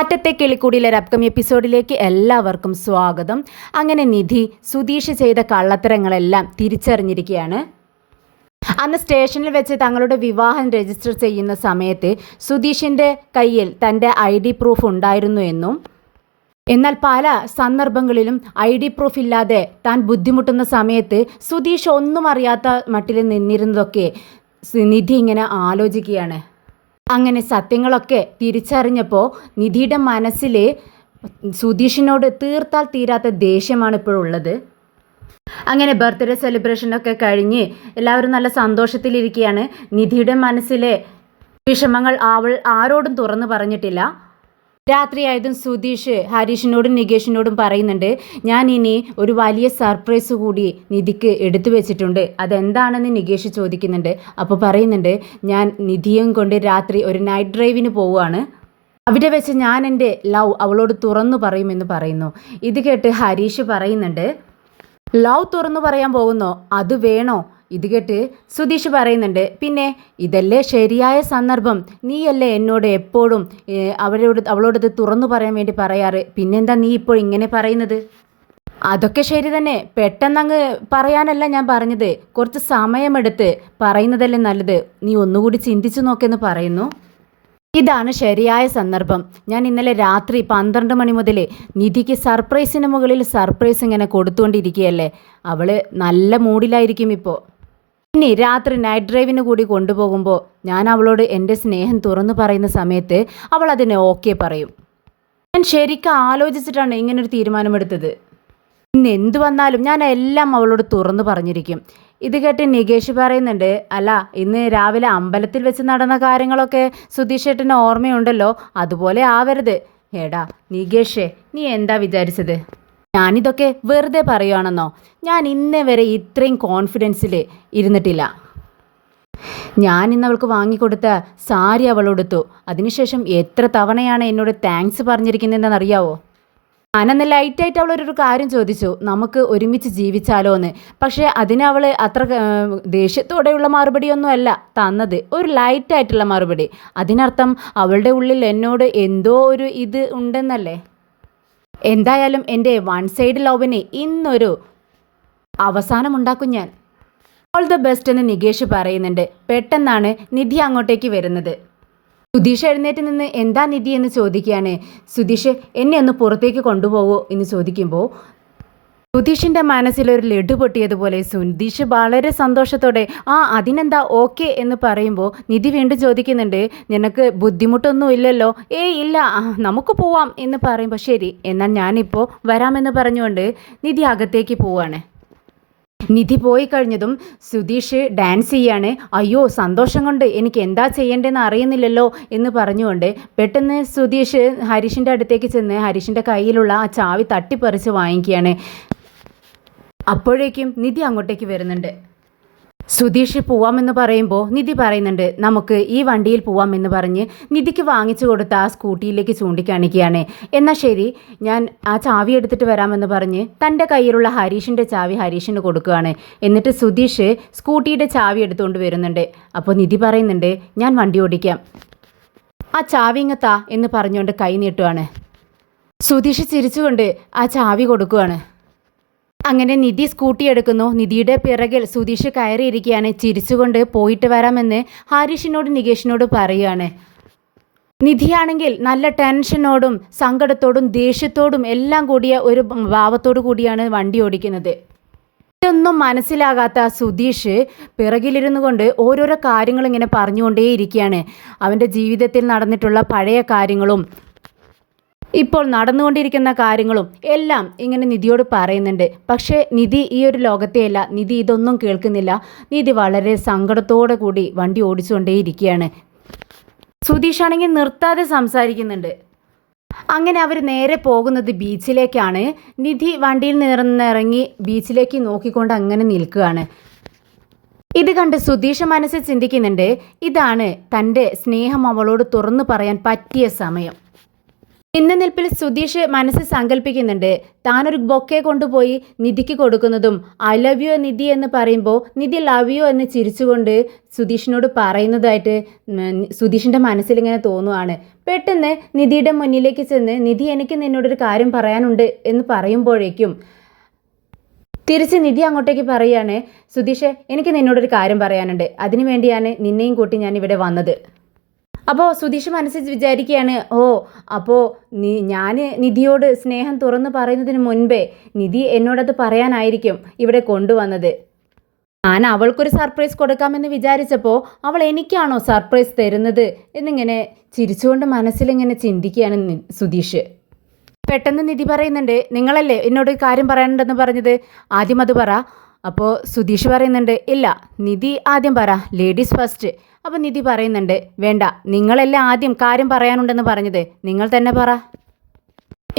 അറ്റത്തെ കിളിക്കൂടിയിലെ ഒരു അപ്കമിങ് എപ്പിസോഡിലേക്ക് എല്ലാവർക്കും സ്വാഗതം. അങ്ങനെ നിധി സുധീഷ് ചെയ്ത കള്ളത്തരങ്ങളെല്ലാം തിരിച്ചറിഞ്ഞിരിക്കുകയാണ്. അന്ന് സ്റ്റേഷനിൽ വെച്ച് തങ്ങളുടെ വിവാഹം രജിസ്റ്റർ ചെയ്യുന്ന സമയത്ത് സുധീഷിൻ്റെ കയ്യിൽ തൻ്റെ ID പ്രൂഫ് ഉണ്ടായിരുന്നു എന്നും, എന്നാൽ പല സന്ദർഭങ്ങളിലും ID പ്രൂഫ് ഇല്ലാതെ താൻ ബുദ്ധിമുട്ടുന്ന സമയത്ത് സുധീഷ് ഒന്നും അറിയാത്ത മട്ടിൽ നിന്നിരുന്നതൊക്കെ നിധി ഇങ്ങനെ ആലോചിക്കുകയാണ്. അങ്ങനെ സത്യങ്ങളൊക്കെ തിരിച്ചറിഞ്ഞപ്പോൾ നിധിയുടെ മനസ്സിൽ സുധീഷിനോട് തീർത്താൽ തീരാത്ത ദേഷ്യമാണ് ഇപ്പോഴുള്ളത്. അങ്ങനെ ബർത്ത്ഡേ സെലിബ്രേഷനൊക്കെ കഴിഞ്ഞ് എല്ലാവരും നല്ല സന്തോഷത്തിലിരിക്കുകയാണ്. നിധിയുടെ മനസ്സിലെ വിഷമങ്ങൾ അവൾ ആരോടും തുറന്നു പറഞ്ഞിട്ടില്ല. രാത്രിയായതും സുധീഷ് ഹരീഷിനോടും നികേഷിനോടും പറയുന്നുണ്ട്, ഞാൻ ഇനി ഒരു വലിയ സർപ്രൈസ് കൂടി നിധിക്ക് എടുത്തു വെച്ചിട്ടുണ്ട്, അതെന്താണെന്ന് നികേഷ് ചോദിക്കുന്നുണ്ട്. അപ്പോൾ പറയുന്നുണ്ട്, ഞാൻ നിധിയും കൊണ്ട് രാത്രി ഒരു നൈറ്റ് ഡ്രൈവിന് പോവുകയാണ്, അവിടെ വെച്ച് ഞാൻ എൻ്റെ ലവ് അവളോട് തുറന്നു പറയുമെന്ന് പറയുന്നു. ഇത് കേട്ട് ഹരീഷ് പറയുന്നുണ്ട്, ലവ് തുറന്നു പറയാൻ പോകുന്നോ, അത് വേണോ? ഇത് കേട്ട് സുധീഷ് പറയുന്നുണ്ട്, പിന്നെ ഇതല്ലേ ശരിയായ സന്ദർഭം, നീയല്ലേ എന്നോട് എപ്പോഴും അവളോടത് തുറന്നു പറയാൻ വേണ്ടി പറയാറ്, പിന്നെന്താ നീ ഇപ്പോൾ ഇങ്ങനെ പറയുന്നത്? അതൊക്കെ ശരി തന്നെ, പെട്ടെന്നങ്ങ് പറയാനല്ല ഞാൻ പറഞ്ഞത്, കുറച്ച് സമയമെടുത്ത് പറയുന്നതല്ലേ നല്ലത്, നീ ഒന്നുകൂടി ചിന്തിച്ചു നോക്കെന്ന് പറയുന്നു. ഇതാണ് ശരിയായ സന്ദർഭം. ഞാൻ ഇന്നലെ രാത്രി 12 മണി മുതൽ നിധിക്ക് സർപ്രൈസിന് മുകളിൽ സർപ്രൈസ് ഇങ്ങനെ കൊടുത്തുകൊണ്ടിരിക്കുകയല്ലേ, അവൾ നല്ല മൂഡിലായിരിക്കും ഇപ്പോൾ. ഇനി രാത്രി നൈറ്റ് ഡ്രൈവിന് കൂടി കൊണ്ടുപോകുമ്പോൾ ഞാൻ അവളോട് എൻ്റെ സ്നേഹം തുറന്നു പറയുന്ന സമയത്ത് അവൾ അതിനെ ഓക്കെ പറയും. ഞാൻ ശരിക്കും ആലോചിച്ചിട്ടാണ് ഇങ്ങനൊരു തീരുമാനമെടുത്തത്. ഇന്ന് എന്തു വന്നാലും ഞാൻ എല്ലാം അവളോട് തുറന്നു പറഞ്ഞിരിക്കും. ഇത് കേട്ട് നികേഷ് പറയുന്നുണ്ട്, അല്ല ഇന്ന് രാവിലെ അമ്പലത്തിൽ വെച്ച് നടന്ന കാര്യങ്ങളൊക്കെ സുധീഷ് ഏട്ടന് ഓർമ്മയുണ്ടല്ലോ, അതുപോലെ ആവരുത്. ഏടാ നികേഷേ, നീ എന്താ വിചാരിച്ചത്? ഞാനിതൊക്കെ വെറുതെ പറയുകയാണെന്നോ? ഞാൻ ഇന്നേ വരെ ഇത്രയും കോൺഫിഡൻസിൽ ഇരുന്നിട്ടില്ല. ഞാൻ ഇന്ന് അവൾക്ക് വാങ്ങിക്കൊടുത്ത സാരി അവളെടുത്തു, അതിനുശേഷം എത്ര തവണയാണ് എന്നോട് താങ്ക്സ് പറഞ്ഞിരിക്കുന്നതെന്ന് അറിയാവോ? ഞാനന്ന് ലൈറ്റായിട്ട് അവളൊരു കാര്യം ചോദിച്ചു, നമുക്ക് ഒരുമിച്ച് ജീവിച്ചാലോ എന്ന്. പക്ഷേ അതിനവൾ അത്ര ദേഷ്യത്തോടെയുള്ള മറുപടിയൊന്നും അല്ല തന്നത്, ഒരു ലൈറ്റായിട്ടുള്ള മറുപടി. അതിനർത്ഥം അവളുടെ ഉള്ളിൽ എന്നോട് എന്തോ ഒരു ഇത് ഉണ്ടെന്നല്ലേ. എന്തായാലും എൻ്റെ വൺ സൈഡ് ലവിന് ഇന്നൊരു അവസാനമുണ്ടാക്കും ഞാൻ. ഓൾ ദ ബെസ്റ്റ് എന്ന് നികേഷ് പറയുന്നുണ്ട്. പെട്ടെന്നാണ് നിധി അങ്ങോട്ടേക്ക് വരുന്നത്. സുധീഷ് എഴുന്നേറ്റ് നിന്ന് എന്താ നിധി എന്ന് ചോദിക്കുകയാണ്. സുധീഷ്, എന്നെ ഒന്ന് പുറത്തേക്ക് കൊണ്ടുപോകൂ എന്ന് ചോദിക്കുമ്പോൾ സുധീഷിൻ്റെ മനസ്സിലൊരു ലഡു പൊട്ടിയതുപോലെ സുധീഷ് വളരെ സന്തോഷത്തോടെ അതിനെന്താ ഓക്കെ എന്ന് പറയുമ്പോൾ നിധി വീണ്ടും ചോദിക്കുന്നുണ്ട്, നിനക്ക് ബുദ്ധിമുട്ടൊന്നും ഇല്ലല്ലോ? ഇല്ല, നമുക്ക് പോവാം എന്ന് പറയുമ്പോൾ ശരി എന്നാൽ ഞാനിപ്പോൾ വരാമെന്ന് പറഞ്ഞുകൊണ്ട് നിധി അകത്തേക്ക് പോവാണ്. നിധി പോയി കഴിഞ്ഞതും സുധീഷ് ഡാൻസ് ചെയ്യാണ്. അയ്യോ സന്തോഷം കൊണ്ട് എനിക്ക് എന്താ ചെയ്യേണ്ടതെന്ന് അറിയുന്നില്ലല്ലോ എന്ന് പറഞ്ഞുകൊണ്ട് പെട്ടെന്ന് സുധീഷ് ഹരീഷിൻ്റെ അടുത്തേക്ക് ചെന്ന് ഹരീഷിൻ്റെ കയ്യിലുള്ള ആ ചാവി തട്ടിപ്പറിച്ച് വാങ്ങിക്കുകയാണ്. അപ്പോഴേക്കും നിധി അങ്ങോട്ടേക്ക് വരുന്നുണ്ട്. സുധീഷ് പോവാമെന്ന് പറയുമ്പോൾ നിധി പറയുന്നുണ്ട്, നമുക്ക് ഈ വണ്ടിയിൽ പോവാമെന്ന് പറഞ്ഞ് നിധിക്ക് വാങ്ങിച്ചു കൊടുത്ത ആ സ്കൂട്ടിയിലേക്ക് ചൂണ്ടിക്കാണിക്കുകയാണ്. എന്നാൽ ശരി, ഞാൻ ആ ചാവി എടുത്തിട്ട് വരാമെന്ന് പറഞ്ഞ് തൻ്റെ കയ്യിലുള്ള ഹരീഷിൻ്റെ ചാവി ഹരീഷിന് കൊടുക്കുകയാണ്. എന്നിട്ട് സുധീഷ് സ്കൂട്ടിയുടെ ചാവി എടുത്തുകൊണ്ട് വരുന്നുണ്ട്. അപ്പോൾ നിധി പറയുന്നുണ്ട്, ഞാൻ വണ്ടി ഓടിക്കാം, ആ ചാവി ഇങ്ങത്താ എന്ന് പറഞ്ഞുകൊണ്ട് കൈ നീട്ടുകയാണ്. സുധീഷ് ചിരിച്ചുകൊണ്ട് ആ ചാവി കൊടുക്കുകയാണ്. അങ്ങനെ നിധി സ്കൂട്ടി എടുക്കുന്നു. നിധിയുടെ പിറകിൽ സുധീഷ് കയറിയിരിക്കുകയാണ്. ചിരിച്ചുകൊണ്ട് പോയിട്ട് വരാമെന്ന് ഹരീഷിനോട് നികേഷിനോട് പറയുകയാണ്. നിധിയാണെങ്കിൽ നല്ല ടെൻഷനോടും സങ്കടത്തോടും ദേഷ്യത്തോടും എല്ലാം കൂടിയ ഒരു ഭാവത്തോടു കൂടിയാണ് വണ്ടി ഓടിക്കുന്നത്. ഇതൊന്നും മനസ്സിലാകാത്ത സുധീഷ് പിറകിലിരുന്നു കൊണ്ട് ഓരോരോ കാര്യങ്ങൾ ഇങ്ങനെ പറഞ്ഞുകൊണ്ടേയിരിക്കുകയാണ്. അവൻ്റെ ജീവിതത്തിൽ നടന്നിട്ടുള്ള പഴയ കാര്യങ്ങളും ഇപ്പോൾ നടന്നുകൊണ്ടിരിക്കുന്ന കാര്യങ്ങളും എല്ലാം ഇങ്ങനെ നിധിയോട് പറയുന്നുണ്ട്. പക്ഷേ നിധി ഈ ഒരു ലോകത്തെയല്ല, നിധി ഇതൊന്നും കേൾക്കുന്നില്ല. നിധി വളരെ സങ്കടത്തോടെ കൂടി വണ്ടി ഓടിച്ചുകൊണ്ടേയിരിക്കുകയാണ്. സുധീഷാണെങ്കിൽ നിർത്താതെ സംസാരിക്കുന്നുണ്ട്. അങ്ങനെ അവർ നേരെ പോകുന്നത് ബീച്ചിലേക്കാണ്. നിധി വണ്ടിയിൽ നിന്നിറങ്ങി ബീച്ചിലേക്ക് നോക്കിക്കൊണ്ട് അങ്ങനെ നിൽക്കുകയാണ്. ഇത് കണ്ട് സുധീഷ് മനസ്സിൽ ചിന്തിക്കുന്നുണ്ട്, ഇതാണ് തൻ്റെ സ്നേഹം അവളോട് തുറന്നു പറയാൻ പറ്റിയ സമയം. ഇന്ന നിൽപ്പിൽ സുധീഷ് മനസ്സിൽ സങ്കല്പിക്കുന്നുണ്ട് താനൊരു ബൊക്കെ കൊണ്ടുപോയി നിധിക്ക് കൊടുക്കുന്നതും ഐ ലവ് യു നിധി എന്ന് പറയുമ്പോൾ നിധി ലവ് യു എന്ന് ചിരിച്ചുകൊണ്ട് സുധീഷിനോട് പറയുന്നതായിട്ട് സുധീഷിൻ്റെ മനസ്സിലിങ്ങനെ തോന്നുവാണ്. പെട്ടെന്ന് നിധിയുടെ മുന്നിലേക്ക് ചെന്ന് നിധി എനിക്ക് നിന്നോടൊരു കാര്യം പറയാനുണ്ട് എന്ന് പറയുമ്പോഴേക്കും തിരിച്ച് നിധി അങ്ങോട്ടേക്ക് പറയുകയാണ്, സുധീഷ് എനിക്ക് നിന്നോടൊരു കാര്യം പറയാനുണ്ട്, അതിനു വേണ്ടിയാണ് നിന്നെയും കൂട്ടി ഞാൻ ഇവിടെ വന്നത്. അപ്പോൾ സുധീഷ് മനസ്സിൽ വിചാരിക്കുകയാണ്, ഓ അപ്പോൾ ഞാൻ നിധിയോട് സ്നേഹം തുറന്ന് പറയുന്നതിന് മുൻപേ നിധി എന്നോടത് പറയാനായിരിക്കും ഇവിടെ കൊണ്ടുവന്നത്. ഞാൻ അവൾക്കൊരു സർപ്രൈസ് കൊടുക്കാമെന്ന് വിചാരിച്ചപ്പോൾ അവൾ എനിക്കാണോ സർപ്രൈസ് തരുന്നത് എന്നിങ്ങനെ ചിരിച്ചുകൊണ്ട് മനസ്സിലിങ്ങനെ ചിന്തിക്കുകയാണ് സുധീഷ്. പെട്ടെന്ന് നിധി പറയുന്നുണ്ട്, നിങ്ങളല്ലേ എന്നോട് കാര്യം പറയാനുണ്ടെന്ന് പറഞ്ഞത്, ആദ്യം അത് പറ. അപ്പോൾ സുധീഷ് പറയുന്നുണ്ട്, ഇല്ല നിധി ആദ്യം പറ, ലേഡീസ് ഫസ്റ്റ്. അപ്പോൾ നിധി പറയുന്നുണ്ട്, വേണ്ട നിങ്ങളല്ലേ ആദ്യം കാര്യം പറയാനുണ്ടെന്ന് പറഞ്ഞത്, നിങ്ങൾ തന്നെ പറ,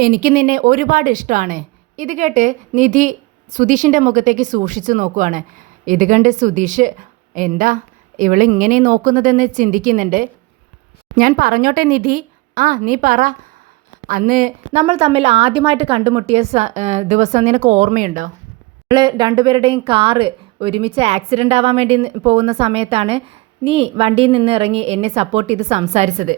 എനിക്ക് നിന്നെ ഒരുപാട് ഇഷ്ടമാണ്. ഇത് കേട്ട് നിധി സുധീഷിൻ്റെ മുഖത്തേക്ക് സൂക്ഷിച്ചു നോക്കുവാണ്. ഇത് കണ്ട് സുധീഷ് എന്താ ഇവളിങ്ങനെ നോക്കുന്നതെന്ന് ചിന്തിക്കുന്നുണ്ട്. ഞാൻ പറഞ്ഞോട്ടെ നിധി? ആ നീ പറ. അന്ന് നമ്മൾ തമ്മിൽ ആദ്യമായിട്ട് കണ്ടുമുട്ടിയ ദിവസം നിനക്ക് ഓർമ്മയുണ്ടോ? നമ്മൾ രണ്ടുപേരുടെയും കാറ് ഒരുമിച്ച് ആക്സിഡൻ്റ് ആവാൻ വേണ്ടി പോകുന്ന സമയത്താണ് നീ വണ്ടിയിൽ നിന്ന് ഇറങ്ങി എന്നെ സപ്പോർട്ട് ചെയ്ത് സംസാരിച്ചത്.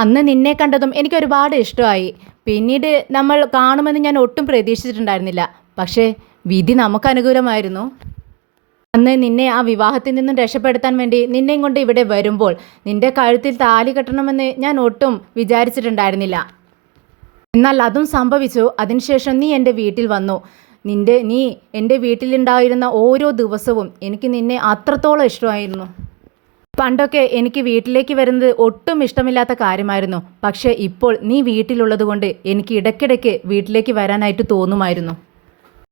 അന്ന് നിന്നെ കണ്ടതും എനിക്ക് ഒരുപാട് ഇഷ്ടമായി. പിന്നീട് നമ്മൾ കാണുമെന്ന് ഞാൻ ഒട്ടും പ്രതീക്ഷിച്ചിട്ടുണ്ടായിരുന്നില്ല. പക്ഷേ വിധി നമുക്ക് അനുകൂലമായിരുന്നു. അന്ന് നിന്നെ ആ വിവാഹത്തിൽ നിന്നും രക്ഷപ്പെടുത്താൻ വേണ്ടി നിന്നെയും കൊണ്ട് ഇവിടെ വരുമ്പോൾ നിന്റെ കഴുത്തിൽ താലി കെട്ടണമെന്ന് ഞാൻ ഒട്ടും വിചാരിച്ചിട്ടുണ്ടായിരുന്നില്ല. എന്നാൽ അതും സംഭവിച്ചു. അതിനുശേഷം നീ എൻ്റെ വീട്ടിൽ വന്നു. നീ എൻ്റെ വീട്ടിലുണ്ടായിരുന്ന ഓരോ ദിവസവും എനിക്ക് നിന്നെ അത്രത്തോളം ഇഷ്ടമായിരുന്നു. പണ്ടൊക്കെ എനിക്ക് വീട്ടിലേക്ക് വരുന്നത് ഒട്ടും ഇഷ്ടമില്ലാത്ത കാര്യമായിരുന്നു. പക്ഷേ ഇപ്പോൾ നീ വീട്ടിലുള്ളത് കൊണ്ട് എനിക്ക് ഇടയ്ക്കിടയ്ക്ക് വീട്ടിലേക്ക് വരാനായിട്ട് തോന്നുമായിരുന്നു.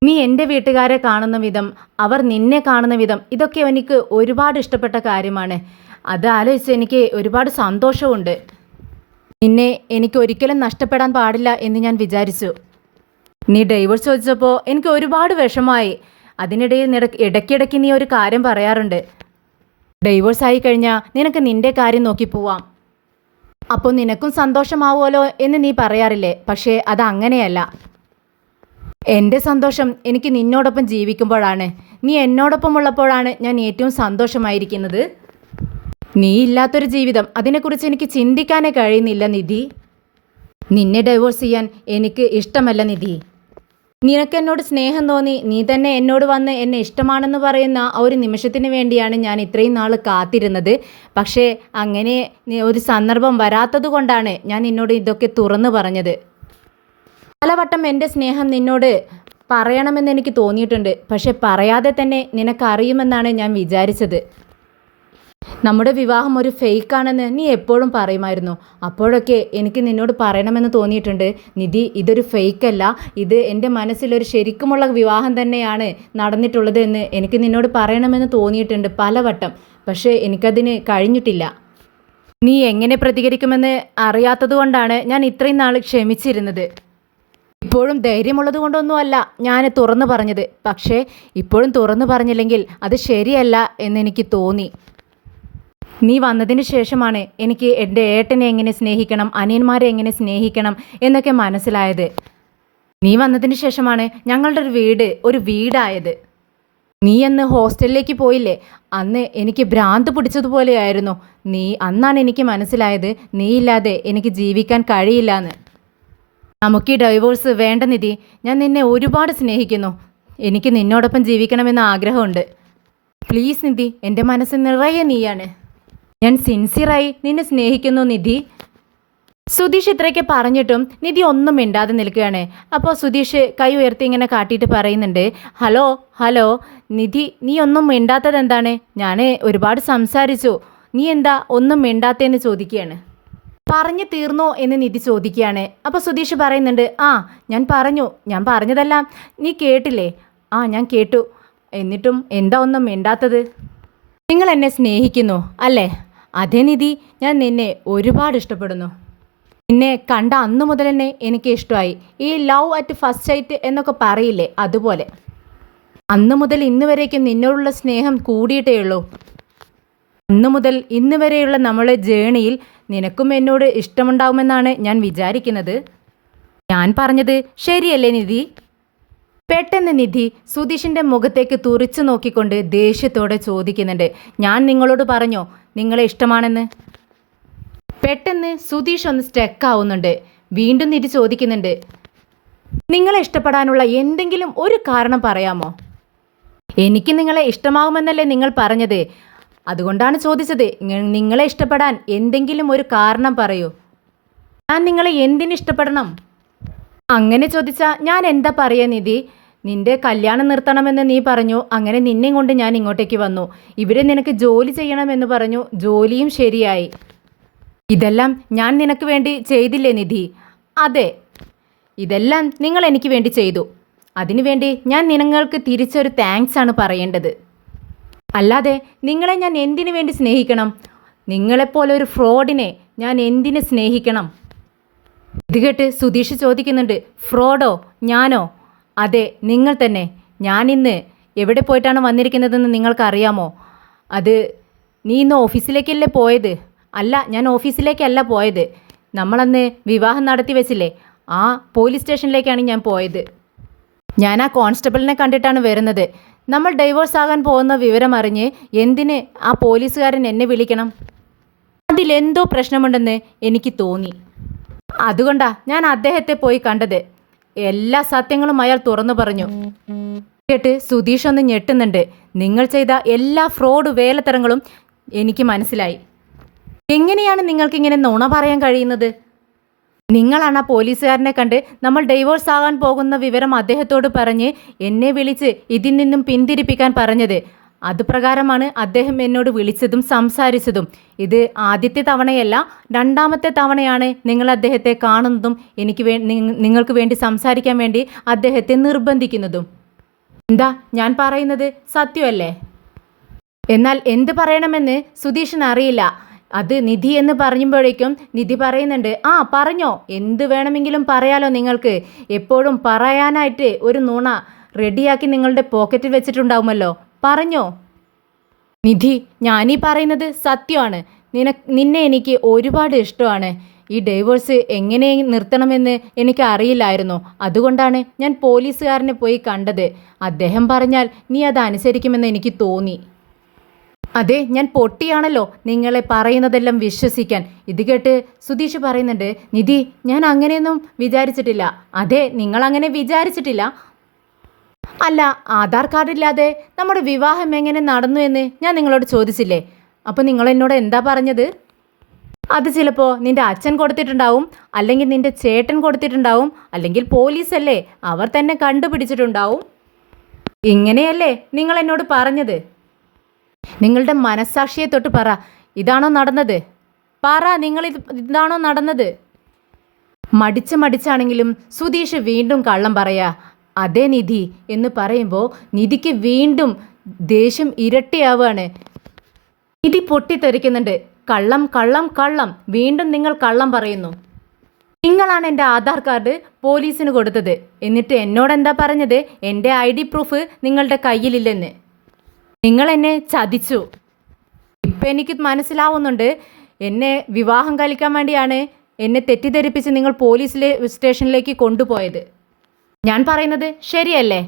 നീ എൻ്റെ വീട്ടുകാരെ കാണുന്ന വിധം, അവർ നിന്നെ കാണുന്ന വിധം, ഇതൊക്കെ എനിക്ക് ഒരുപാട് ഇഷ്ടപ്പെട്ട കാര്യമാണ്. അത് ആലോചിച്ച് എനിക്ക് ഒരുപാട് സന്തോഷമുണ്ട്. നിന്നെ എനിക്ക് ഒരിക്കലും നഷ്ടപ്പെടാൻ പാടില്ല എന്ന് ഞാൻ വിചാരിച്ചു. നീ ഡൈവേഴ്സ് ചോദിച്ചപ്പോൾ എനിക്ക് ഒരുപാട് വിഷമമായി. അതിനിടയിൽ ഇടയ്ക്കിടയ്ക്ക് നീ ഒരു കാര്യം പറയാറുണ്ട്, ഡൈവേഴ്സ് ആയി കഴിഞ്ഞാൽ നിനക്ക് നിൻ്റെ കാര്യം നോക്കി പോവാം, അപ്പോൾ നിനക്കും സന്തോഷമാവുമല്ലോ എന്ന് നീ പറയാറില്ലേ? പക്ഷേ അത് അങ്ങനെയല്ല. എൻ്റെ സന്തോഷം എനിക്ക് നിന്നോടൊപ്പം ജീവിക്കുമ്പോഴാണ്. നീ എന്നോടൊപ്പം ഉള്ളപ്പോഴാണ് ഞാൻ ഏറ്റവും സന്തോഷമായിരിക്കുന്നത്. നീ ഇല്ലാത്തൊരു ജീവിതം, അതിനെക്കുറിച്ച് എനിക്ക് ചിന്തിക്കാനേ കഴിയുന്നില്ല നിധി. നിന്നെ ഡൈവോഴ്സ് ചെയ്യാൻ എനിക്ക് ഇഷ്ടമല്ല നിധി. നിനക്ക് എന്നോട് സ്നേഹം തോന്നി നീ തന്നെ എന്നോട് വന്ന് എന്നെ ഇഷ്ടമാണെന്ന് പറയുന്ന ആ ഒരു നിമിഷത്തിന് വേണ്ടിയാണ് ഞാൻ ഇത്രയും നാൾ കാത്തിരുന്നത്. പക്ഷേ അങ്ങനെ ഒരു സന്ദർഭം വരാത്തത് കൊണ്ടാണ് ഞാൻ നിന്നോട് ഇതൊക്കെ തുറന്നു പറഞ്ഞത്. പലവട്ടം എൻ്റെ സ്നേഹം നിന്നോട് പറയണമെന്ന് എനിക്ക് തോന്നിയിട്ടുണ്ട്. പക്ഷെ പറയാതെ തന്നെ നിനക്കറിയുമെന്നാണ് ഞാൻ വിചാരിച്ചത്. നമ്മുടെ വിവാഹം ഒരു ഫേക്കാണെന്ന് നീ എപ്പോഴും പറയുമായിരുന്നു. അപ്പോഴൊക്കെ എനിക്ക് നിന്നോട് പറയണമെന്ന് തോന്നിയിട്ടുണ്ട്, നിധി ഇതൊരു ഫേക്കല്ല, ഇത് എൻ്റെ മനസ്സിലൊരു ശരിക്കുമുള്ള വിവാഹം തന്നെയാണ് നടന്നിട്ടുള്ളത് എന്ന് എനിക്ക് നിന്നോട് പറയണമെന്ന് തോന്നിയിട്ടുണ്ട് പലവട്ടം. പക്ഷേ എനിക്കതിന് കഴിഞ്ഞിട്ടില്ല. നീ എങ്ങനെ പ്രതികരിക്കുമെന്ന് അറിയാത്തതുകൊണ്ടാണ് ഞാൻ ഇത്രയും നാൾ ക്ഷമിച്ചിരുന്നത്. ഇപ്പോഴും ധൈര്യമുള്ളത് കൊണ്ടൊന്നുമല്ല ഞാൻ തുറന്നു പറഞ്ഞത്. പക്ഷേ ഇപ്പോഴും തുറന്നു പറഞ്ഞില്ലെങ്കിൽ അത് ശരിയല്ല എന്നെനിക്ക് തോന്നി. നീ വന്നതിന് ശേഷമാണ് എനിക്ക് എൻ്റെ ഏട്ടനെ എങ്ങനെ സ്നേഹിക്കണം, അനിയന്മാരെ എങ്ങനെ സ്നേഹിക്കണം എന്നൊക്കെ മനസ്സിലായത്. നീ വന്നതിന് ശേഷമാണ് ഞങ്ങളുടെ ഒരു വീടായത്. നീ അന്ന് ഹോസ്റ്റലിലേക്ക് പോയില്ലേ, അന്ന് എനിക്ക് ഭ്രാന്ത് പിടിച്ചതുപോലെയായിരുന്നു. അന്നാണ് എനിക്ക് മനസ്സിലായത് നീയില്ലാതെ എനിക്ക് ജീവിക്കാൻ കഴിയില്ല എന്ന്. നമുക്ക് ഈ ഡൈവോഴ്സ് വേണ്ട നിധി. ഞാൻ നിന്നെ ഒരുപാട് സ്നേഹിക്കുന്നു. എനിക്ക് നിന്നോടൊപ്പം ജീവിക്കണമെന്ന് ആഗ്രഹമുണ്ട്. പ്ലീസ് നിധി, എൻ്റെ മനസ്സ് നിറയെ നീയാണ്. ഞാൻ സിൻസിയറായി നിന്നെ സ്നേഹിക്കുന്നു നിധി. സുധീഷ് ഇത്രയൊക്കെ പറഞ്ഞിട്ടും നിധി ഒന്നും മിണ്ടാതെ നിൽക്കുകയാണ്. അപ്പോൾ സുധീഷ് കൈ ഉയർത്തി ഇങ്ങനെ കാട്ടിയിട്ട് പറയുന്നുണ്ട്, ഹലോ നിധി, നീ ഒന്നും മിണ്ടാത്തത് എന്താണ്? ഞാൻ ഒരുപാട് സംസാരിച്ചു, നീ എന്താ ഒന്നും മിണ്ടാത്തതെന്ന് ചോദിക്കുകയാണ്. പറഞ്ഞു തീർന്നോ എന്ന് നിധി ചോദിക്കുകയാണ്. അപ്പോൾ സുധീഷ് പറയുന്നുണ്ട്, ഞാൻ പറഞ്ഞതെല്ലാം നീ കേട്ടില്ലേ? ഞാൻ കേട്ടു. എന്നിട്ടും എന്താ ഒന്നും മിണ്ടാത്തത്? നിങ്ങൾ എന്നെ സ്നേഹിക്കുന്നു അല്ലേ? അതേ നിധി, ഞാൻ നിന്നെ ഒരുപാട് ഇഷ്ടപ്പെടുന്നു. നിന്നെ കണ്ട അന്നു മുതൽ തന്നെ എനിക്ക് ഇഷ്ടമായി. ഈ ലവ് അറ്റ് ഫസ്റ്റ് സൈറ്റ് എന്നൊക്കെ പറയില്ലേ, അതുപോലെ. അന്നു മുതൽ ഇന്ന് വരേക്കും നിന്നോടുള്ള സ്നേഹം കൂടിയിട്ടേ ഉള്ളൂ. അന്നു മുതൽ ഇന്ന് വരെയുള്ള നമ്മളെ ജേണിയിൽ നിനക്കും എന്നോട് ഇഷ്ടമുണ്ടാവുമെന്നാണ് ഞാൻ വിചാരിക്കുന്നത്. ഞാൻ പറഞ്ഞത് ശരിയല്ലേ നിധി? പെട്ടെന്ന് നിധി സുധീഷിൻ്റെ മുഖത്തേക്ക് തുറിച്ചു നോക്കിക്കൊണ്ട് ദേഷ്യത്തോടെ ചോദിക്കുന്നുണ്ട്, ഞാൻ നിങ്ങളോട് പറഞ്ഞോ നിങ്ങളെ ഇഷ്ടമാണെന്ന്? പെട്ടെന്ന് സുധീഷ് ഒന്ന് സ്റ്റക്കാവുന്നുണ്ട്. വീണ്ടും നിധി ചോദിക്കുന്നുണ്ട്, നിങ്ങളെ ഇഷ്ടപ്പെടാനുള്ള എന്തെങ്കിലും ഒരു കാരണം പറയാമോ? എനിക്ക് നിങ്ങളെ ഇഷ്ടമാകുമെന്നല്ലേ നിങ്ങൾ പറഞ്ഞത്, അതുകൊണ്ടാണ് ചോദിച്ചത്. നിങ്ങളെ ഇഷ്ടപ്പെടാൻ എന്തെങ്കിലും ഒരു കാരണം പറയൂ. ഞാൻ നിങ്ങളെ എന്തിനിഷ്ടപ്പെടണം? അങ്ങനെ ചോദിച്ചാൽ ഞാൻ എന്താ പറയുക നിധി? നിന്റെ കല്യാണം നിർത്തണമെന്ന് നീ പറഞ്ഞു, അങ്ങനെ നിന്നെ കൊണ്ട് ഞാൻ ഇങ്ങോട്ടേക്ക് വന്നു. ഇവിടെ നിനക്ക് ജോലി ചെയ്യണമെന്ന് പറഞ്ഞു, ജോലിയും ശരിയായി. ഇതെല്ലാം ഞാൻ നിനക്ക് വേണ്ടി ചെയ്തില്ലേ നിധി? അതെ, ഇതെല്ലാം നിങ്ങൾ എനിക്ക് വേണ്ടി ചെയ്തു. അതിനുവേണ്ടി ഞാൻ നിങ്ങൾക്ക് തിരിച്ചൊരു താങ്ക്സ് ആണ് പറയേണ്ടത്. അല്ലാതെ നിങ്ങളെ ഞാൻ എന്തിനു വേണ്ടി സ്നേഹിക്കണം? നിങ്ങളെപ്പോലെ ഒരു ഫ്രോഡിനെ ഞാൻ എന്തിനു സ്നേഹിക്കണം? ഇത് കേട്ട് സുധീഷ് ചോദിക്കുന്നുണ്ട്, ഫ്രോഡോ? ഞാനോ? അതെ, നിങ്ങൾ തന്നെ. ഞാനിന്ന് എവിടെ പോയിട്ടാണ് വന്നിരിക്കുന്നതെന്ന് നിങ്ങൾക്കറിയാമോ? അത് നീ ഇന്ന് ഓഫീസിലേക്കല്ലേ പോയത്? അല്ല, ഞാൻ ഓഫീസിലേക്കല്ല പോയത്. നമ്മളന്ന് വിവാഹം നടത്തി വെച്ചില്ലേ, ആ പോലീസ് സ്റ്റേഷനിലേക്കാണ് ഞാൻ പോയത്. ഞാൻ ആ കോൺസ്റ്റബിളിനെ കണ്ടിട്ടാണ് വരുന്നത്. നമ്മൾ ഡൈവോഴ്സ് ആകാൻ പോകുന്ന വിവരം അറിഞ്ഞ് എന്തിന് ആ പോലീസുകാരൻ എന്നെ വിളിക്കണം? അതിലെന്തോ പ്രശ്നമുണ്ടെന്ന് എനിക്ക് തോന്നി. അതുകൊണ്ടാ ഞാൻ അദ്ദേഹത്തെ പോയി കണ്ടത്. എല്ലാ സത്യങ്ങളും അയാൾ തുറന്നു പറഞ്ഞു. കേട്ട് സുധീഷ് ഒന്ന് ഞെട്ടുന്നുണ്ട്. നിങ്ങൾ ചെയ്ത എല്ലാ ഫ്രോഡ് വേലത്തരങ്ങളും എനിക്ക് മനസ്സിലായി. എങ്ങനെയാണ് നിങ്ങൾക്കിങ്ങനെ നുണ പറയാൻ കഴിയുന്നത്? നിങ്ങളാണ് ആ പോലീസുകാരനെ കണ്ട് നമ്മൾ ഡൈവോഴ്സ് ആകാൻ പോകുന്ന വിവരം അദ്ദേഹത്തോട് പറഞ്ഞ് എന്നെ വിളിച്ച് ഇതിൽ നിന്നും പിന്തിരിപ്പിക്കാൻ പറഞ്ഞത്. അതുപ്രകാരമാണ് അദ്ദേഹം എന്നോട് വിളിച്ചതും സംസാരിച്ചതും. ഇത് ആദ്യത്തെ തവണയല്ല, രണ്ടാമത്തെ തവണയാണ് നിങ്ങൾ അദ്ദേഹത്തെ കാണുന്നതും നിങ്ങൾക്ക് വേണ്ടി സംസാരിക്കാൻ വേണ്ടി അദ്ദേഹത്തെ നിർബന്ധിക്കുന്നതും. എന്താ ഞാൻ പറയുന്നത് സത്യമല്ലേ? എന്നാൽ എന്ത് പറയണമെന്ന് സുധീഷിന് അറിയില്ല. അത് നിധി എന്ന് പറയുമ്പോഴേക്കും നിധി പറയുന്നുണ്ട്, ആ പറഞ്ഞോ, എന്ത് വേണമെങ്കിലും പറയാലോ. നിങ്ങൾക്ക് എപ്പോഴും പറയാനായിട്ട് ഒരു നുണ റെഡിയാക്കി നിങ്ങളുടെ പോക്കറ്റിൽ വെച്ചിട്ടുണ്ടാവുമല്ലോ, പറഞ്ഞോ. നിധി, ഞാനീ പറയുന്നത് സത്യമാണ്. നിന്നെ എനിക്ക് ഒരുപാട് ഇഷ്ടമാണ്. ഈ ഡൈവോഴ്സ് എങ്ങനെ നിർത്തണമെന്ന് എനിക്ക് അറിയില്ലായിരുന്നു. അതുകൊണ്ടാണ് ഞാൻ പോലീസുകാരനെ പോയി കണ്ടത്. അദ്ദേഹം പറഞ്ഞാൽ നീ അത് അനുസരിക്കുമെന്ന് എനിക്ക് തോന്നി. അതെ, ഞാൻ പൊട്ടിയാണല്ലോ നിങ്ങളെ പറയുന്നതെല്ലാം വിശ്വസിക്കാൻ. ഇത് കേട്ട് സുധീഷ് പറയുന്നുണ്ട്, നിധി, ഞാൻ അങ്ങനെയൊന്നും വിചാരിച്ചിട്ടില്ല. അതെ, നിങ്ങൾ അങ്ങനെ വിചാരിച്ചിട്ടില്ല. അല്ല, ആധാർ കാർഡില്ലാതെ നമ്മുടെ വിവാഹം എങ്ങനെ നടന്നു എന്ന് ഞാൻ നിങ്ങളോട് ചോദിച്ചില്ലേ? അപ്പോൾ നിങ്ങൾ എന്നോട് എന്താ പറഞ്ഞത്? അത് ചിലപ്പോൾ നിൻ്റെ അച്ഛൻ കൊടുത്തിട്ടുണ്ടാവും, അല്ലെങ്കിൽ നിൻ്റെ ചേട്ടൻ കൊടുത്തിട്ടുണ്ടാവും, അല്ലെങ്കിൽ പോലീസല്ലേ, അവർ തന്നെ കണ്ടുപിടിച്ചിട്ടുണ്ടാവും. ഇങ്ങനെയല്ലേ നിങ്ങൾ എന്നോട് പറഞ്ഞത്? നിങ്ങളുടെ മനസ്സാക്ഷിയെ തൊട്ട് പറ, ഇതാണോ നടന്നത്? പറ, ഇതാണോ നടന്നത്? മടിച്ചാണെങ്കിലും സുധീഷ് വീണ്ടും കള്ളം പറയാ. അതേ നിധി എന്ന് പറയുമ്പോൾ നിധിക്ക് വീണ്ടും ദേഷ്യം ഇരട്ടിയാവുകയാണ്. നിധി പൊട്ടിത്തെറിക്കുന്നുണ്ട്. കള്ളം കള്ളം കള്ളം, വീണ്ടും നിങ്ങൾ കള്ളം പറയുന്നു. നിങ്ങളാണ് എൻ്റെ ആധാർ കാർഡ് പോലീസിന് കൊടുത്തത്. എന്നിട്ട് എന്നോടെന്താ പറഞ്ഞത്? എൻ്റെ ID പ്രൂഫ് നിങ്ങളുടെ കയ്യിലില്ലെന്ന്. നിങ്ങൾ എന്നെ ചതിച്ചു. ഇപ്പം എനിക്ക് മനസ്സിലാവുന്നുണ്ട്, എന്നെ വിവാഹം കഴിക്കാൻ വേണ്ടിയാണ് എന്നെ തെറ്റിദ്ധരിപ്പിച്ച് നിങ്ങൾ സ്റ്റേഷനിലേക്ക് കൊണ്ടുപോയത്. ഞാൻ പറയുന്നത് ശരിയല്ലേ?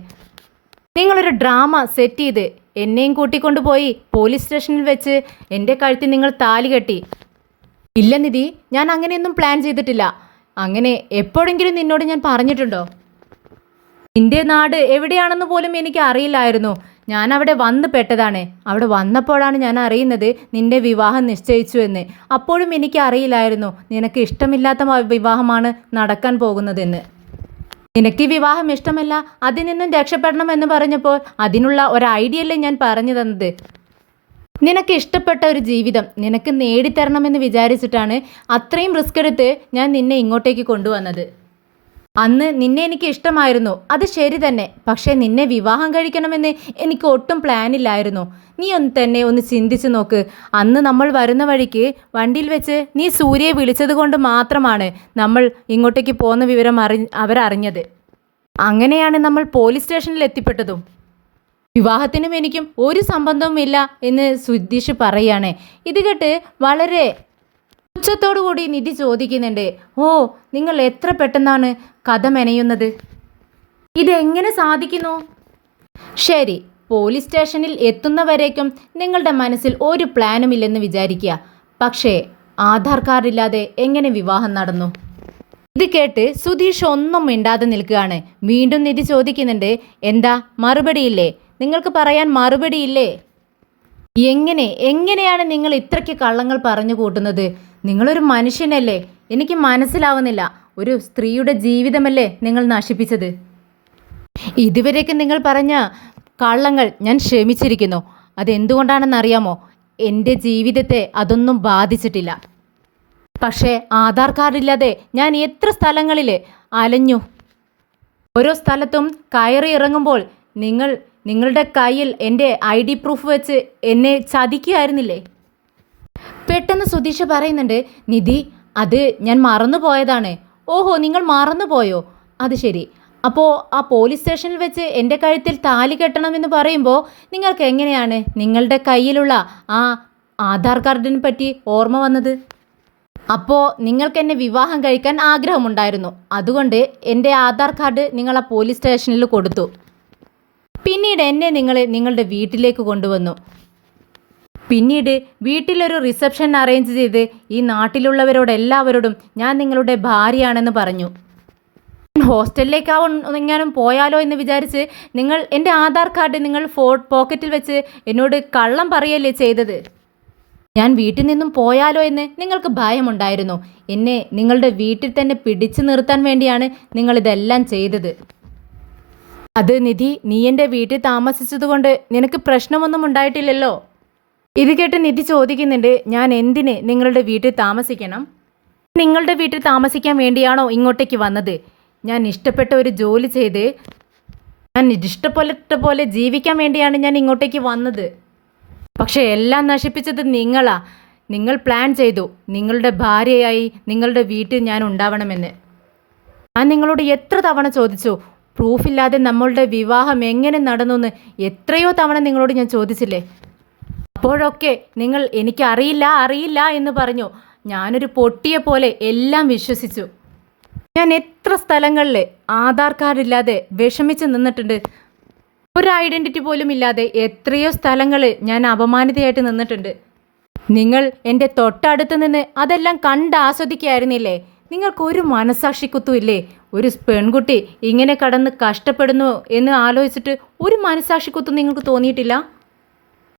നിങ്ങളൊരു ഡ്രാമ സെറ്റ് ചെയ്ത് എന്നെയും കൂട്ടിക്കൊണ്ടുപോയി പോലീസ് സ്റ്റേഷനിൽ വെച്ച് എൻ്റെ കഴുത്തിൽ നിങ്ങൾ താലി കെട്ടി. ഇല്ല നിധി, ഞാൻ അങ്ങനെയൊന്നും പ്ലാൻ ചെയ്തിട്ടില്ല. അങ്ങനെ എപ്പോഴെങ്കിലും നിന്നോട് ഞാൻ പറഞ്ഞിട്ടുണ്ടോ? നിൻ്റെ നാട് എവിടെയാണെന്ന് പോലും എനിക്ക് അറിയില്ലായിരുന്നു. ഞാൻ അവിടെ വന്ന് പെട്ടതാണ്. അവിടെ വന്നപ്പോഴാണ് ഞാൻ അറിയുന്നത് നിന്റെ വിവാഹം നിശ്ചയിച്ചു എന്ന്. അപ്പോഴും എനിക്ക് അറിയില്ലായിരുന്നു നിനക്ക് ഇഷ്ടമില്ലാത്ത വിവാഹമാണ് നടക്കാൻ പോകുന്നതെന്ന്. നിനക്ക് ഈ വിവാഹം ഇഷ്ടമല്ല, അതിൽ നിന്നും രക്ഷപ്പെടണം എന്ന് പറഞ്ഞപ്പോൾ അതിനുള്ള ഒരു ഐഡിയ അല്ലേ ഞാൻ പറഞ്ഞു തന്നത്. നിനക്ക് ഇഷ്ടപ്പെട്ട ഒരു ജീവിതം നിനക്ക് നേടിത്തരണമെന്ന് വിചാരിച്ചിട്ടാണ് അത്രയും റിസ്ക് എടുത്ത് ഞാൻ നിന്നെ ഇങ്ങോട്ടേക്ക് കൊണ്ടുവന്നത്. അന്ന് നിന്നെ എനിക്ക് ഇഷ്ടമായിരുന്നു, അത് ശരി തന്നെ. പക്ഷേ നിന്നെ വിവാഹം കഴിക്കണമെന്ന് എനിക്ക് ഒട്ടും പ്ലാനില്ലായിരുന്നു. നീ ഒന്ന് ചിന്തിച്ച് നോക്ക്. അന്ന് നമ്മൾ വരുന്ന വഴിക്ക് വണ്ടിയിൽ വെച്ച് നീ സൂര്യയെ വിളിച്ചത് കൊണ്ട് മാത്രമാണ് നമ്മൾ ഇങ്ങോട്ടേക്ക് പോകുന്ന വിവരം അവരറിഞ്ഞത്. അങ്ങനെയാണ് നമ്മൾ പോലീസ് സ്റ്റേഷനിൽ എത്തിപ്പെട്ടതും. വിവാഹത്തിനും എനിക്കും ഒരു സംബന്ധവുമില്ല എന്ന് സുധീഷ് പറയുകയാണ്. ഇത് കേട്ട് വളരെ പുച്ഛത്തോടുകൂടി നിധി ചോദിക്കുന്നുണ്ട്. ഓ, നിങ്ങൾ എത്ര പെട്ടെന്നാണ് കഥ മെനയുന്നത്, ഇതെങ്ങനെ സാധിക്കുന്നു? ശരി, പോലീസ് സ്റ്റേഷനിൽ എത്തുന്നവരേക്കും നിങ്ങളുടെ മനസ്സിൽ ഒരു പ്ലാനുമില്ലെന്ന് വിചാരിക്കുക. പക്ഷേ ആധാർ കാർഡില്ലാതെ എങ്ങനെ വിവാഹം നടന്നു? ഇത് കേട്ട് സുധീഷ് ഒന്നും മിണ്ടാതെ നിൽക്കുകയാണ്. വീണ്ടും നിധി ചോദിക്കുന്നുണ്ട്, എന്താ മറുപടിയില്ലേ? നിങ്ങൾക്ക് പറയാൻ മറുപടിയില്ലേ? എങ്ങനെയാണ് നിങ്ങൾ ഇത്രയ്ക്ക് കള്ളങ്ങൾ പറഞ്ഞു കൂട്ടുന്നത്? നിങ്ങളൊരു മനുഷ്യനല്ലേ? എനിക്ക് മനസ്സിലാവുന്നില്ല. ഒരു സ്ത്രീയുടെ ജീവിതമല്ലേ നിങ്ങൾ നശിപ്പിച്ചത്? ഇതുവരേക്കും നിങ്ങൾ പറഞ്ഞ കള്ളങ്ങൾ ഞാൻ ക്ഷമിച്ചിരിക്കുന്നു. അതെന്തുകൊണ്ടാണെന്നറിയാമോ? എൻ്റെ ജീവിതത്തെ അതൊന്നും ബാധിച്ചിട്ടില്ല. പക്ഷേ ആധാർ കാർഡില്ലാതെ ഞാൻ എത്ര സ്ഥലങ്ങളിൽ അലഞ്ഞു. ഓരോ സ്ഥലത്തും കയറി ഇറങ്ങുമ്പോൾ നിങ്ങളുടെ കയ്യിൽ എൻ്റെ ID പ്രൂഫ് വെച്ച് എന്നെ ചതിക്കുകയായിരുന്നില്ലേ? പെട്ടെന്ന് സുധീഷ് പറയുന്നുണ്ട്, നിധി, അത് ഞാൻ മറന്നുപോയതാണ്. ഓഹോ, നിങ്ങൾ മറന്നുപോയോ? അത് ശരി. അപ്പോൾ ആ പോലീസ് സ്റ്റേഷനിൽ വെച്ച് എൻ്റെ കഴുത്തിൽ താലി കെട്ടണമെന്ന് പറയുമ്പോൾ നിങ്ങൾക്ക് എങ്ങനെയാണ് നിങ്ങളുടെ കയ്യിലുള്ള ആ ആധാർ കാർഡിനെ പറ്റി ഓർമ്മ വന്നത്? അപ്പോൾ നിങ്ങൾക്ക് എന്നെ വിവാഹം കഴിക്കാൻ ആഗ്രഹമുണ്ടായിരുന്നു. അതുകൊണ്ട് എൻ്റെ ആധാർ കാർഡ് നിങ്ങൾ ആ പോലീസ് സ്റ്റേഷനിൽ കൊടുത്തു. പിന്നീട് എന്നെ നിങ്ങളുടെ വീട്ടിലേക്ക് കൊണ്ടുവന്നു. പിന്നീട് വീട്ടിലൊരു റിസപ്ഷൻ അറേഞ്ച് ചെയ്ത് ഈ നാട്ടിലുള്ളവരോടെല്ലാവരോടും ഞാൻ നിങ്ങളുടെ ഭാര്യയാണെന്ന് പറഞ്ഞു. ഹോസ്റ്റലിലേക്കാവും പോയാലോ എന്ന് വിചാരിച്ച് നിങ്ങൾ എൻ്റെ ആധാർ കാർഡ് നിങ്ങൾ പോക്കറ്റിൽ വെച്ച് എന്നോട് കള്ളം പറയല്ലേ ചെയ്തത്? ഞാൻ വീട്ടിൽ നിന്നും പോയാലോ എന്ന് നിങ്ങൾക്ക് ഭയമുണ്ടായിരുന്നു. എന്നെ നിങ്ങളുടെ വീട്ടിൽ തന്നെ പിടിച്ചു നിർത്താൻ വേണ്ടിയാണ് നിങ്ങളിതെല്ലാം ചെയ്തത്. അത് നിധി, നീ എൻ്റെ വീട്ടിൽ താമസിച്ചതുകൊണ്ട് നിനക്ക് പ്രശ്നമൊന്നും ഉണ്ടായിട്ടില്ലല്ലോ. ഇത് കേട്ട് നിധി ചോദിക്കുന്നുണ്ട്, ഞാൻ എന്തിന് നിങ്ങളുടെ വീട്ടിൽ താമസിക്കണം? നിങ്ങളുടെ വീട്ടിൽ താമസിക്കാൻ വേണ്ടിയാണോ ഇങ്ങോട്ടേക്ക് വന്നത്? ഞാൻ ഇഷ്ടപ്പെട്ട ഒരു ജോലി ചെയ്ത് ഞാൻ ഇഷ്ടപ്പെട്ട പോലെ ജീവിക്കാൻ വേണ്ടിയാണ് ഞാൻ ഇങ്ങോട്ടേക്ക് വന്നത്. പക്ഷേ എല്ലാം നശിപ്പിച്ചത് നിങ്ങളാ. നിങ്ങൾ പ്ലാൻ ചെയ്തു നിങ്ങളുടെ ഭാര്യയായി നിങ്ങളുടെ വീട്ടിൽ ഞാൻ ഉണ്ടാവണമെന്ന്. ഞാൻ നിങ്ങളോട് എത്ര തവണ ചോദിച്ചു, പ്രൂഫില്ലാതെ നമ്മളുടെ വിവാഹം എങ്ങനെ നടന്നു എന്ന് എത്രയോ തവണ നിങ്ങളോട് ഞാൻ ചോദിച്ചില്ലേ? അപ്പോഴൊക്കെ നിങ്ങൾ എനിക്ക് അറിയില്ല എന്ന് പറഞ്ഞു. ഞാനൊരു പൊട്ടിയെ പോലെ എല്ലാം വിശ്വസിച്ചു. ഞാൻ എത്ര സ്ഥലങ്ങളിൽ ആധാർ കാർഡില്ലാതെ വിഷമിച്ച് നിന്നിട്ടുണ്ട്. ഒരു ഐഡൻറ്റിറ്റി പോലും ഇല്ലാതെ എത്രയോ സ്ഥലങ്ങളിൽ ഞാൻ അപമാനിതയായിട്ട് നിന്നിട്ടുണ്ട്. നിങ്ങൾ എൻ്റെ തൊട്ടടുത്ത് നിന്ന് അതെല്ലാം കണ്ട് ആസ്വദിക്കുകയായിരുന്നില്ലേ? നിങ്ങൾക്കൊരു മനസാക്ഷിക്കുത്തും ഇല്ലേ? ഒരു പെൺകുട്ടി ഇങ്ങനെ കടന്ന് കഷ്ടപ്പെടുന്നു എന്ന് ആലോചിച്ചിട്ട് ഒരു മനസാക്ഷിക്കുത്തും നിങ്ങൾക്ക് തോന്നിയിട്ടില്ല?